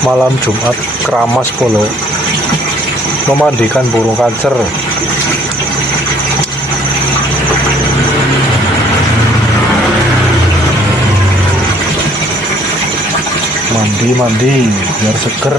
Malam Jumat keramas polo memandikan burung kacer. Mandi biar seger.